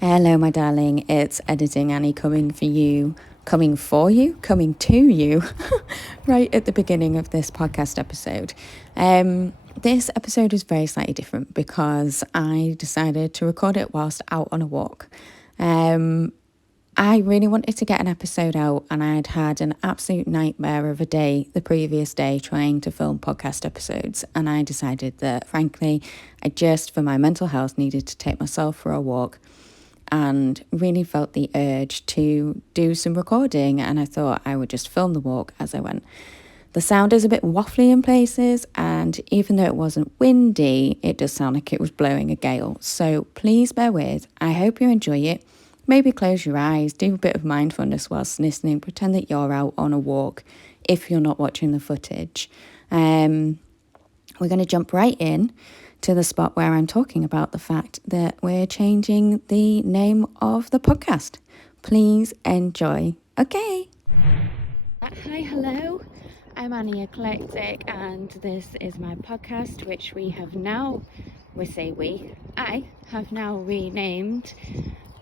Hello, my darling. It's Editing Annie coming for you, coming to you, right at the beginning of this podcast episode. This episode is very slightly different because I decided to record it whilst out on a walk. I really wanted to get an episode out, and I'd had an absolute nightmare of a day the previous day trying to film podcast episodes. And I decided that, frankly, I just, for my mental health, needed to take myself for a walk and really felt the urge to do some recording. And I thought I would just film the walk as I went. The sound is a bit waffly in places, and even though it wasn't windy, it does sound like it was blowing a gale. So please bear with. I hope you enjoy it. Maybe close your eyes, do a bit of mindfulness whilst listening, pretend that you're out on a walk if you're not watching the footage. We're going to jump right in to the spot where I'm talking about the fact that we're changing the name of the podcast. Please enjoy. Okay. Hi, hello. I'm Annie Eclectic, and this is my podcast, which I have now renamed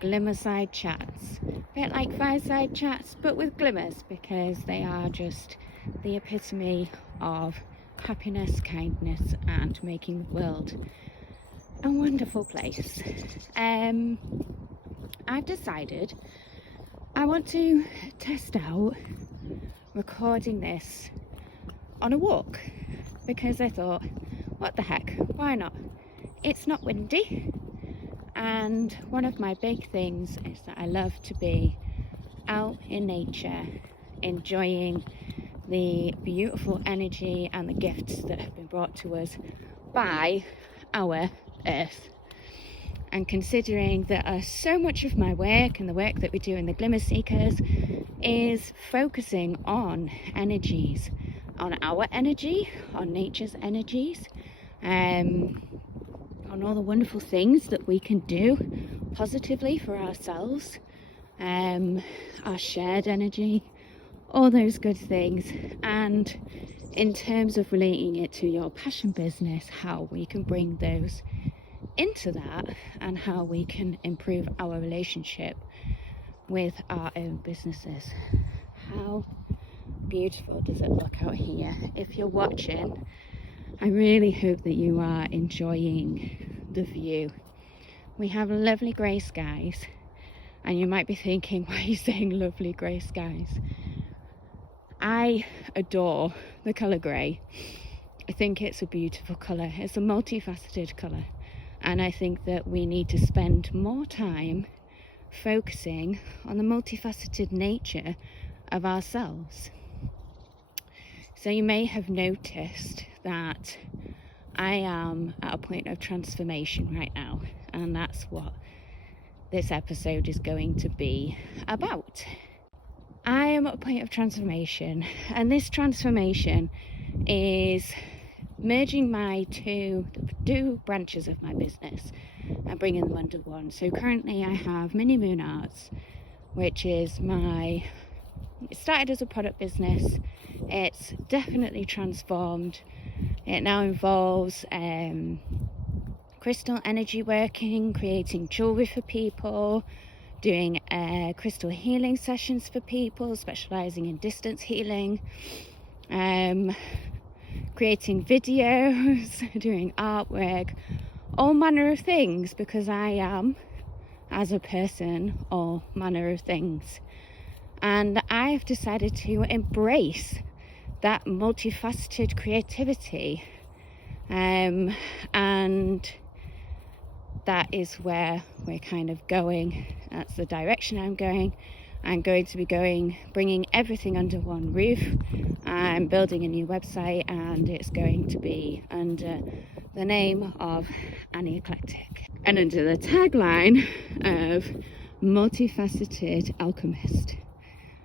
Glimmerside Chats. A bit like Fireside Chats, but with glimmers, because they are just the epitome of happiness, kindness, and making the world a wonderful place. I've decided I want to test out recording this on a walk, because I thought, what the heck, why not? It's not windy, and one of my big things is that I love to be out in nature, enjoying the beautiful energy and the gifts that have been brought to us by our earth. And considering that so much of my work and the work that we do in the Glimmer Seekers is focusing on energies, on our energy, on nature's energies, on all the wonderful things that we can do positively for ourselves, our shared energy, all those good things. And in terms of relating it to your passion business, how we can bring those into that and how we can improve our relationship with our own businesses. How beautiful does it look out here? If you're watching, I really hope that you are enjoying the view. We have lovely grey skies, and you might be thinking, why are you saying lovely grey skies? I adore the colour grey. I think it's a beautiful colour. It's a multifaceted colour, and I think that we need to spend more time focusing on the multifaceted nature of ourselves. So you may have noticed that I am at a point of transformation right now, and that's what this episode is going to be about. I am at a point of transformation, and this transformation is merging my two branches of my business and bringing them under one. So currently I have MiniMoon Arts, which is it started as a product business. It's definitely transformed. It now involves crystal energy working, creating jewelry for people, doing crystal healing sessions for people, specializing in distance healing, creating videos, doing artwork, all manner of things, because I am, as a person, all manner of things. And I've decided to embrace that multifaceted creativity, and that is where we're kind of going. That's the direction I'm going. I'm going to be bringing everything under one roof. I'm building a new website, and it's going to be under the name of Annie Eclectic, and under the tagline of Multifaceted Alchemist.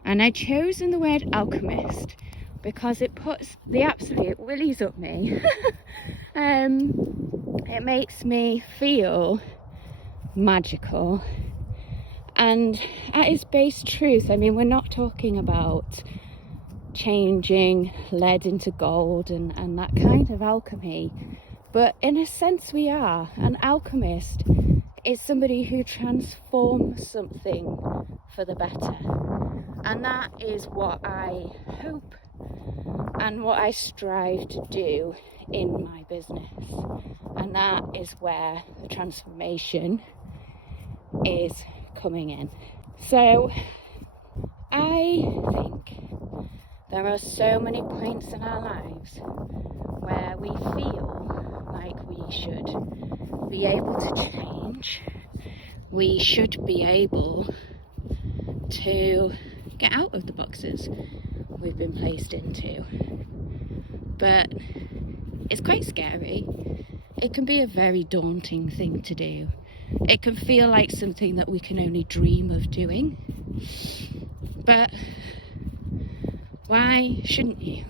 And I chosen the word alchemist because it puts the absolute willies up me. It makes me feel magical, and at its base truth, I mean, we're not talking about changing lead into gold and that kind of alchemy, but in a sense we are. An alchemist is somebody who transforms something for the better. And that is what I hope and what I strive to do in my business. And that is where the transformation is coming in. So I think there are so many points in our lives where we feel like we should be able to change. We should be able to get out of the boxes we've been placed into. But it's quite scary. It can be a very daunting thing to do. It can feel like something that we can only dream of doing. But why shouldn't you?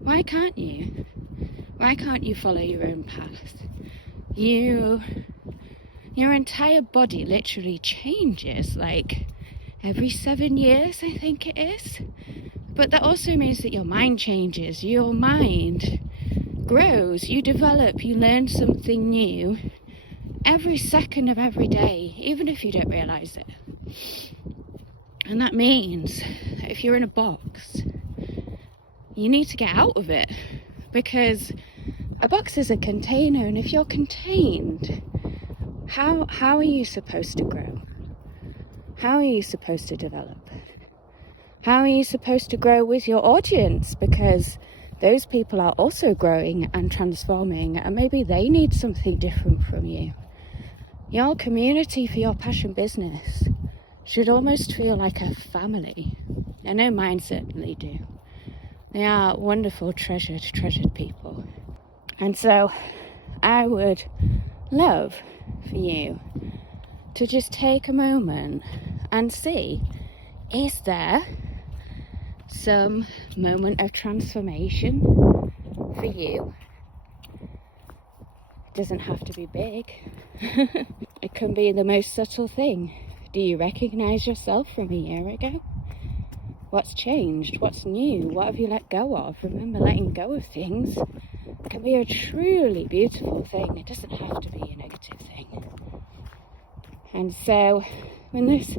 Why can't you? Why can't you follow your own path? Your entire body literally changes, like every 7 years, I think it is. But that also means that your mind changes. Your mind grows, you develop, you learn something new every second of every day, even if you don't realise it. And that means that if you're in a box, you need to get out of it, because a box is a container, and if you're contained, how are you supposed to grow? How are you supposed to develop? How are you supposed to grow with your audience? Because those people are also growing and transforming, and maybe they need something different from you. Your community for your passion business should almost feel like a family. I know mine certainly do. They are wonderful, treasured people. And so I would love for you to just take a moment and see, is there some moment of transformation for you? It doesn't have to be big. It can be the most subtle thing. Do you recognize yourself from a year ago? What's changed? What's new? What have you let go of? Remember, letting go of things can be a truly beautiful thing. It doesn't have to be a negative thing. And so, in this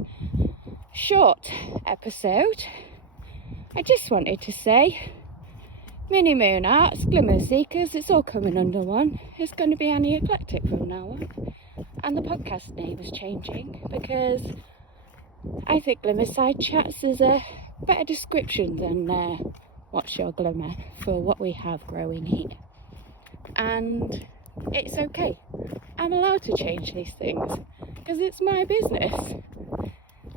short episode, I just wanted to say, MiniMoon Arts, Glimmer Seekers, it's all coming under one. It's going to be Annie Eclectic from now on. And the podcast name is changing because I think Glimmer Side Chats is a better description than What's Your Glimmer for what we have growing here. And it's okay. I'm allowed to change these things because it's my business.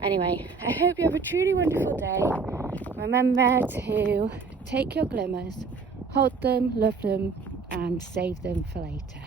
Anyway, I hope you have a truly wonderful day. Remember to take your glimmers, hold them, love them, and save them for later.